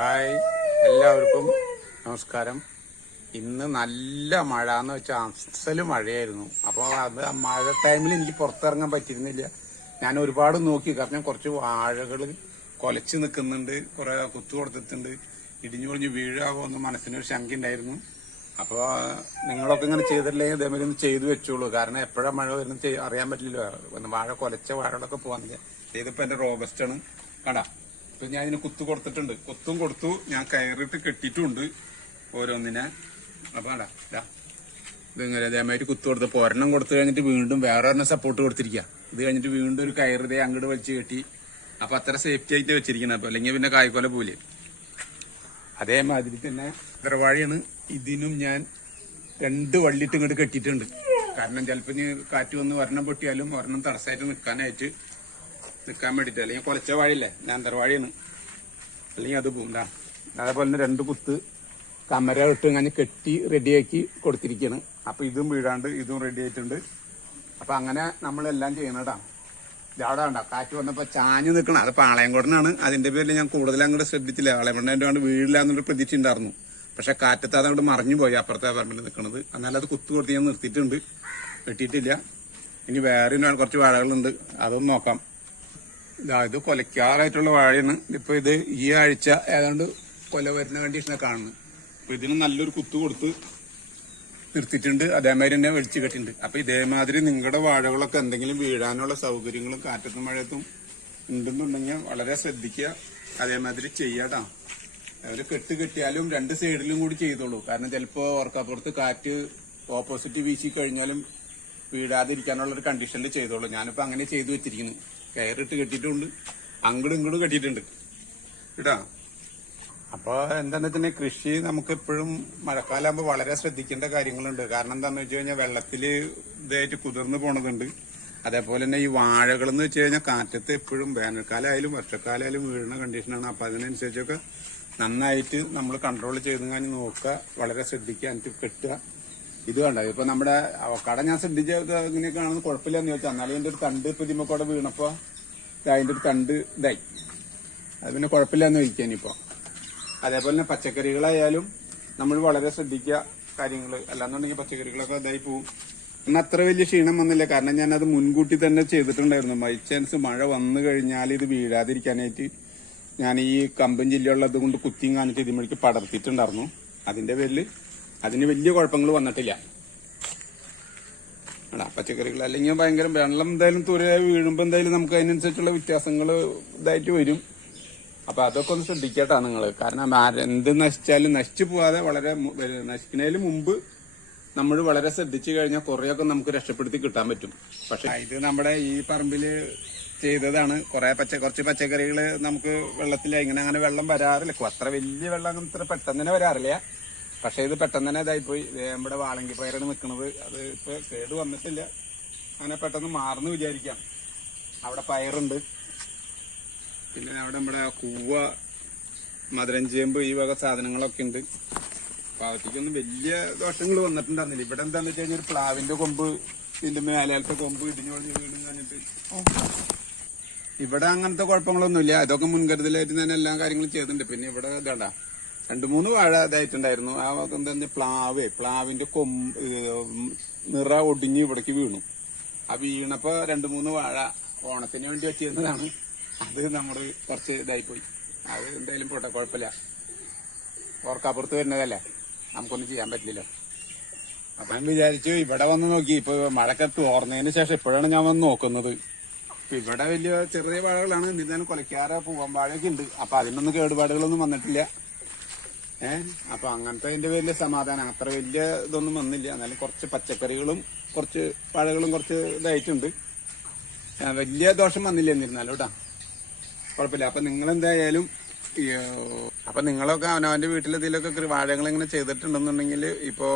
Hi, എല്ലാവർക്കും നമസ്കാരം. ഇന്ന് നല്ല മഴ എന്ന് വെച്ചാൽ അസല് മഴയായിരുന്നു. അപ്പോൾ അത് ആ മഴ ടൈമിൽ എനിക്ക് പുറത്തിറങ്ങാൻ പറ്റിയിരുന്നില്ല. ഞാൻ ഒരുപാട് നോക്കി, കാരണം കുറച്ച് വാഴകൾ കൊലച്ച് നിൽക്കുന്നുണ്ട്, കുറെ കുത്തു കൊടുത്തിട്ടുണ്ട്, ഇടിഞ്ഞു പൊളിഞ്ഞ് വീഴാകുമെന്ന് മനസ്സിനൊരു ശങ്ക ഉണ്ടായിരുന്നു. അപ്പോൾ നിങ്ങളൊക്കെ ഇങ്ങനെ ചെയ്തിട്ടില്ലെങ്കിൽ ഇതേമാതിരി ഒന്ന് ചെയ്തു വെച്ചോളൂ. കാരണം എപ്പോഴാണ് മഴ വരുന്നത് അറിയാൻ പറ്റില്ലല്ലോ. വാഴ കൊലച്ച വാഴകളൊക്കെ പോകാനില്ല. ഇതിപ്പോ എന്റെ റോബസ്റ്റാണ്, കണ്ടാ. ഇപ്പൊ ഞാൻ ഇതിന് കുത്തു കൊടുത്തിട്ടുണ്ട്, കുത്തും കൊടുത്തു, ഞാൻ കയറിട്ട് കെട്ടിയിട്ടുമുണ്ട് ഓരോന്നിനെ. അപ്പൊ അടാ ഇതിങ്ങനെ അതേമാതിരി കുത്തു കൊടുത്ത് ഒരെണ്ണം കൊടുത്തു കഴിഞ്ഞിട്ട് വീണ്ടും വേറെ ഒരെണ്ണം സപ്പോർട്ട് കൊടുത്തിരിക്കുക. ഇത് കഴിഞ്ഞിട്ട് വീണ്ടും ഒരു കയറിതേ അങ്ങോട്ട് വലിച്ചു കെട്ടി. അപ്പൊ അത്ര സേഫ്റ്റി ആയിട്ട് വെച്ചിരിക്കണം. അപ്പൊ അല്ലെങ്കിൽ പിന്നെ കായ്ക്കൊല പോലെ. അതേമാതിരി തന്നെ ഇതരവാഴിയാണ്. ഇതിനും ഞാൻ 2 വള്ളിയിട്ട് ഇങ്ങോട്ട് കെട്ടിയിട്ടുണ്ട്. കാരണം ചിലപ്പോൾ കാറ്റ് വന്ന് ഒരെണ്ണം പൊട്ടിയാലും ഒരെണ്ണം തടസ്സമായിട്ട് നിൽക്കാൻ വേണ്ടിയിട്ട്. അല്ലെങ്കിൽ കുലച്ച വാഴയില്ലേ, നേന്ത്രവാഴയാണ്, അല്ലെങ്കിൽ അത് പോണ്ടാ. അതേപോലെ തന്നെ 2 കുത്ത് കമര ഇട്ട് ഇങ്ങനെ കെട്ടി റെഡിയാക്കി കൊടുത്തിരിക്കുകയാണ്. അപ്പൊ ഇതും വീഴാണ്ട് ഇതും റെഡി ആയിട്ടുണ്ട്. അപ്പൊ അങ്ങനെ നമ്മളെല്ലാം ചെയ്യണടാ. അവിടെ വേണ്ട, കാറ്റ് വന്നപ്പോ ചാഞ്ഞു നിൽക്കണം. അത് പാളയംകോടനാണ്. അതിന്റെ പേരിൽ ഞാൻ കൂടുതൽ അങ്ങോട്ട് ശ്രദ്ധിച്ചില്ല. പാളയംകോടനായിട്ട് വീഴില്ല എന്നൊരു പ്രതീക്ഷ ഉണ്ടായിരുന്നു. പക്ഷെ കാറ്റത്ത് അതങ്ങോട്ട് മറിഞ്ഞു പോയി, അപ്പുറത്തെ പറമ്പിൽ നിൽക്കുന്നത്. എന്നാലും അത് കുത്തു കൊടുത്ത് ഞാൻ നിർത്തിയിട്ടുണ്ട്, വെട്ടിയിട്ടില്ല. ഇനി വേറെ കുറച്ച് വാഴകളുണ്ട്, അതൊന്നും നോക്കാം. ഇത് കൊലയ്ക്കാറായിട്ടുള്ള വാഴയാണ്. ഇപ്പൊ ഇത് ഈ ആഴ്ച ഏതാണ്ട് കൊല വരുന്ന കണ്ടീഷനെ കാണുന്നു. അപ്പൊ ഇതിന് നല്ലൊരു കുത്തു കൊടുത്ത് നിർത്തിയിട്ടുണ്ട്. അതേമാതിരി തന്നെ വെളിച്ചു കെട്ടിട്ടുണ്ട്. അപ്പൊ ഇതേമാതിരി നിങ്ങളുടെ വാഴകളൊക്കെ എന്തെങ്കിലും വീഴാനുള്ള സൗകര്യങ്ങളും കാറ്റത്തും മഴയത്തും ഉണ്ടെന്നുണ്ടെങ്കിൽ വളരെ ശ്രദ്ധിക്കുക. അതേമാതിരി ചെയ്യാട്ടാ. അവര് കെട്ടിയാലും 2 സൈഡിലും കൂടി ചെയ്തോളൂ. കാരണം ചിലപ്പോ ഓർക്കപ്പുറത്ത് കാറ്റ് ഓപ്പോസിറ്റ് വീശി കഴിഞ്ഞാലും വീഴാതിരിക്കാനുള്ള ഒരു കണ്ടീഷനിൽ ചെയ്തോളൂ. ഞാനിപ്പോ അങ്ങനെ ചെയ്തു വെച്ചിരിക്കുന്നു. കയറിട്ട് കെട്ടിയിട്ടുണ്ട്, അങ്ങോട്ടും ഇങ്ങോട്ടും കെട്ടിയിട്ടുണ്ട് കേട്ടാ. അപ്പൊ എന്താണെന്ന് വെച്ചാൽ കൃഷി നമുക്ക് എപ്പോഴും മഴക്കാലാകുമ്പോൾ വളരെ ശ്രദ്ധിക്കേണ്ട കാര്യങ്ങളുണ്ട്. കാരണം എന്താണെന്ന് വെച്ച് കഴിഞ്ഞാൽ വെള്ളത്തില് ഇതായിട്ട് കുതിർന്നു പോണതുണ്ട്. അതേപോലെ തന്നെ ഈ വാഴകൾ എന്ന് വെച്ച് കഴിഞ്ഞാൽ കാറ്റത്ത് എപ്പോഴും വേനൽക്കാലമായാലും വർഷക്കാലമായാലും വീഴുന്ന കണ്ടീഷനാണ്. അപ്പൊ അതിനനുസരിച്ചൊക്കെ നന്നായിട്ട് നമ്മൾ കൺട്രോൾ ചെയ്തെങ്ങാൻ നോക്കുക, വളരെ ശ്രദ്ധിക്കുക, എന്നിട്ട് കെട്ടുക. ഇത് കണ്ട ഇപ്പൊ നമ്മുടെ കട ഞാൻ ശ്രദ്ധിച്ചത് ഇങ്ങനെയൊക്കെയാണെന്ന് കുഴപ്പമില്ലെന്ന് ചോദിച്ചാൽ, എന്നാലും ഇതിന്റെ ഒരു തണ്ട് ഇപ്പൊ ഇതിമക്കോടെ വീണപ്പോ അതിന്റെ ഒരു തണ്ട് ഇതായി. അത് പിന്നെ കുഴപ്പമില്ലെന്ന് ചോദിക്കാൻ ഇപ്പൊ. അതേപോലെ തന്നെ പച്ചക്കറികളായാലും നമ്മൾ വളരെ ശ്രദ്ധിക്കുക കാര്യങ്ങൾ. അല്ലാന്നുണ്ടെങ്കിൽ പച്ചക്കറികളൊക്കെ ഇതായി പോവും. എന്നാൽ അത്ര വലിയ ക്ഷീണം വന്നില്ല, കാരണം ഞാനത് മുൻകൂട്ടി തന്നെ ചെയ്തിട്ടുണ്ടായിരുന്നു. ബൈ ചാൻസ് മഴ വന്നു കഴിഞ്ഞാൽ ഇത് വീഴാതിരിക്കാനായിട്ട് ഞാൻ ഈ കമ്പം ജില്ലയുള്ളത് കൊണ്ട് കുത്തിയും കാണിച്ച് ഇതിമേക്ക് പടർത്തിയിട്ടുണ്ടായിരുന്നു. അതിന്റെ പേരിൽ അതിന് വലിയ കുഴപ്പങ്ങൾ വന്നിട്ടില്ല. പച്ചക്കറികൾ അല്ലെങ്കിൽ ഭയങ്കര വെള്ളം എന്തായാലും തുരയായി വീഴുമ്പോ എന്തായാലും നമുക്ക് അതിനനുസരിച്ചുള്ള വ്യത്യാസങ്ങൾ ഇതായിട്ട് വരും. അപ്പൊ അതൊക്കെ ഒന്ന് ശ്രദ്ധിക്കട്ടാ നിങ്ങൾ. കാരണം എന്ത് നശിച്ചാലും നശിച്ചു പോവാതെ വളരെ നശിക്കുന്നതിന് മുമ്പ് നമ്മൾ വളരെ ശ്രദ്ധിച്ചു കഴിഞ്ഞാൽ കുറെയൊക്കെ നമുക്ക് രക്ഷപ്പെടുത്തി കിട്ടാൻ പറ്റും. പക്ഷെ ഇത് നമ്മുടെ ഈ പറമ്പില് ചെയ്തതാണ്. കുറച്ച് പച്ചക്കറികൾ നമുക്ക് വെള്ളത്തിൽ അങ്ങനെ വെള്ളം വരാറില്ല. അത്ര വലിയ വെള്ളം ഇത്ര പെട്ടെന്ന് തന്നെ വരാറില്ല. പക്ഷെ ഇത് പെട്ടെന്ന് തന്നെ ഇതായിപ്പോയി. നമ്മുടെ വാളങ്കി പയറാണ് നിൽക്കുന്നത്. അത് ഇപ്പൊ കേട് വന്നിട്ടില്ല, അങ്ങനെ പെട്ടെന്ന് മാറുന്നു വിചാരിക്കാം. അവിടെ പയറുണ്ട്, പിന്നെ അവിടെ നമ്മുടെ കൂവ, മധുരഞ്ചേമ്പ്, ഈ വക സാധനങ്ങളൊക്കെ ഉണ്ട്. അപ്പൊ അവറ്റൊന്നും വലിയ ദോഷങ്ങൾ വന്നിട്ടുണ്ടായിരുന്നില്ല. ഇവിടെ എന്താന്ന് വെച്ച് കഴിഞ്ഞാൽ ഒരു പ്ലാവിന്റെ കൊമ്പ്, ഇതിന്റെ മേലാലത്തെ കൊമ്പ് ഇടിഞ്ഞു വീണ് കഴിഞ്ഞിട്ട് ഇവിടെ അങ്ങനത്തെ കുഴപ്പങ്ങളൊന്നുമില്ല. അതൊക്കെ മുൻകരുതലായിട്ട് തന്നെ എല്ലാ കാര്യങ്ങളും ചെയ്തിട്ടുണ്ട്. പിന്നെ ഇവിടെ ഇതാണ്ടാ 2-3 വാഴ ഇതായിട്ടുണ്ടായിരുന്നു. ആ എന്താ പ്ലാവിന്റെ കൊമ്പ് നിറ ഒടിഞ്ഞ് ഇവിടേക്ക് വീണു. ആ വീണപ്പോ 2-3 വാഴ ഓണത്തിന് വേണ്ടി വെച്ചിരുന്നതാണ്. അത് നമ്മള് കുറച്ച് ഇതായിപ്പോയി. അത് എന്തായാലും പോട്ടെ, കുഴപ്പമില്ല. ഓർക്കപ്പുറത്ത് വരുന്നതല്ലേ, നമുക്കൊന്നും ചെയ്യാൻ പറ്റില്ലല്ലോ. അപ്പൊ ഞാൻ വിചാരിച്ചു ഇവിടെ വന്ന് നോക്കി. ഇപ്പൊ മഴക്കെ തോർന്നതിന് ശേഷം ഇപ്പോഴാണ് ഞാൻ വന്ന് നോക്കുന്നത്. ഇവിടെ വലിയ ചെറിയ വാഴകളാണ്. എന്നിരുന്നാലും കൊലക്കാര പൂവൻ വാഴയൊക്കെ ഉണ്ട്. അപ്പൊ അതിനൊന്നും കേടുപാടുകളൊന്നും വന്നിട്ടില്ല. അപ്പൊ അങ്ങനത്തെ അതിന്റെ വലിയ സമാധാനം. അത്ര വലിയ ഇതൊന്നും വന്നില്ല. എന്നാലും കുറച്ച് പച്ചക്കറികളും കുറച്ച് വാഴകളും കുറച്ച് ഇതായിട്ടുണ്ട്. വലിയ ദോഷം വന്നില്ല എന്നിരുന്നാലും കേട്ടാ, കുഴപ്പമില്ല. അപ്പൊ നിങ്ങളെന്തായാലും നിങ്ങളൊക്കെ അവനവന്റെ വീട്ടിലെന്തെങ്കിലുമൊക്കെ വാഴകൾ ഇങ്ങനെ ചെയ്തിട്ടുണ്ടെന്നുണ്ടെങ്കിൽ ഇപ്പോ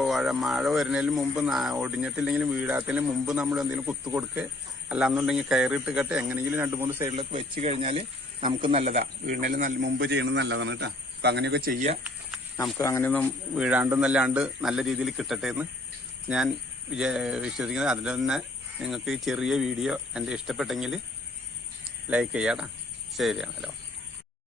മഴ വരുന്നതിന് മുമ്പ് ഒടിഞ്ഞിട്ടില്ലെങ്കിലും വീഴാത്തതിന് മുമ്പ് നമ്മൾ എന്തെങ്കിലും കുത്തു കൊടുക്കുക. അല്ലാന്നുണ്ടെങ്കിൽ കയറിട്ട് കെട്ട് എങ്ങനെയെങ്കിലും 2-3 സൈഡിലൊക്കെ വെച്ച് കഴിഞ്ഞാൽ നമുക്ക് നല്ലതാ. വീടിനേലും മുമ്പ് ചെയ്യണത് നല്ലതാണ് കേട്ടോ. അപ്പൊ അങ്ങനെയൊക്കെ ചെയ്യുക. നമുക്ക് അങ്ങനെയൊന്നും വീഴാണ്ടെന്നല്ലാണ്ട് നല്ല രീതിയിൽ കിട്ടട്ടെ എന്ന് ഞാൻ വിശ്വസിക്കുന്നത്. അതിൽ തന്നെ നിങ്ങൾക്ക് ഈ ചെറിയ വീഡിയോ എൻ്റെ ഇഷ്ടപ്പെട്ടെങ്കിൽ ലൈക്ക് ചെയ്യാം. ശരിയാണല്ലോ.